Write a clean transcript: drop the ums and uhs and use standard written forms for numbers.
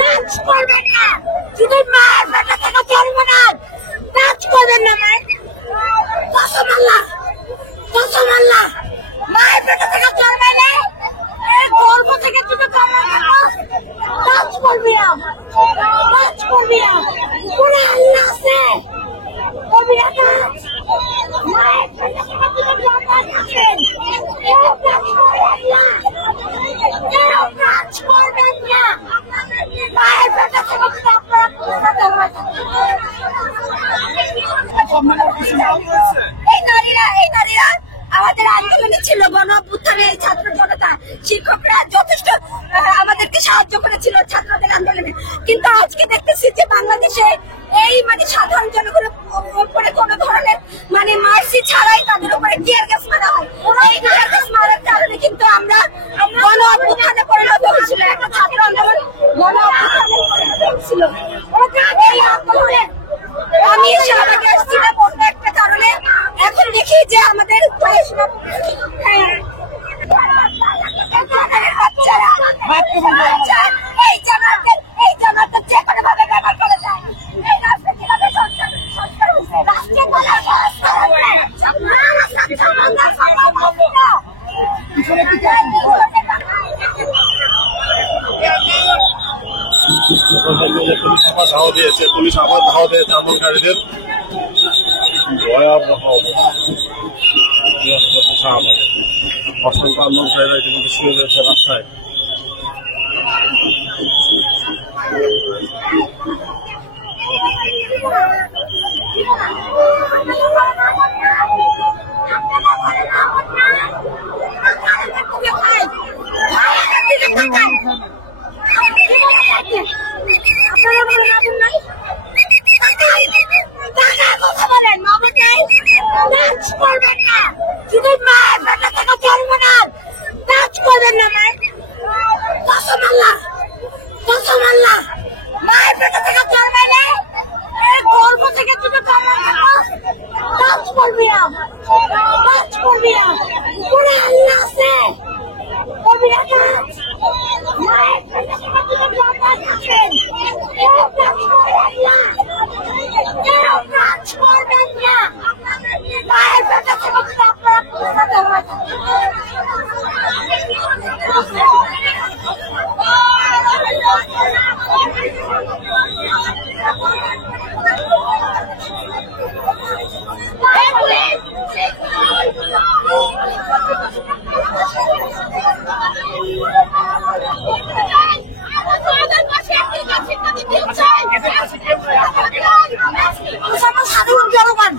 নাচ করবেন না, যদি মায়ের পেটে থেকে জন্মনাথ নাচ করবেন না। মায়ের কসম আল্লাহ, কসম আল্লাহ, মায়ের পেটে থেকে জন্মাইলে গর্ভ থেকে তুমি নাচ করবি না, নাচ করবি না। কোন আল্লাহ আছে করবি না নাচ? মায়ের পেটে থেকে তুমি জন্মাচ্ছেন, নাচ করবেন না। মায়ের পেটে থেকে এই নারীরা আমাদের আন্দোলনে ছিল, গণ অভ্যুত্থানে ছাত্র জনতা শিক্ষকরা যথেষ্ট আমাদেরকে সাহায্য করেছিল ছাত্রদের আন্দোলনে। কিন্তু আজকে দেখতেছি যে বাংলাদেশে এই সাধারণ জনগণের উপরে কোন ধরনের মার্সি ছাড়াই তাদের উপরে টিয়ার গ্যাস মারা হয়। এই টিয়ার গ্যাস মারার কারণে কিন্তু আমরা গণ অভ্যুত্থানে পরিণত হয়েছিল, একটা ছাত্র আন্দোলন গণ অভ্যুত্থানে পরিণত হয়েছিল। এই আন্দোলনে আমি শাহবাগে আসছিলাম অন্য একটা কারণে। এখন দেখি যে আমাদের এই জামাতের যে কোনো ভাবে ব্যবহার করা যায়। এই রাষ্ট্র কিভাবে সংস্কার হয়েছে, রাষ্ট্রের পুলিশ আবার ধাওয়া দিয়েছে, পুলিশ আবার ধাওয়া দিয়েছে আন্দোলনকারীদের। ভয়াবহ অসংখ্য আন্দোলনকারীরা ইতিমধ্যে শুয়ে রয়েছে রাস্তায়। নাচ করবেন না, যদি মায়ের পেটে থেকে জন্মনাথ নাচ করবেন না। মায়ের কসম আল্লাহ, কসম আল্লাহ, মায়ের পেটে থেকে জন্মাইলে গর্ভ থেকে তুমি নাচ করবি না, নাচ করবি না। কোন আল্লাহ আছে করবি না নাচ? মায়ের পেটে থেকে তুমি জন্মাচ্ছেন, নাচ করবেন না। মায়ের পেটে থেকে সাধারণ জনগণ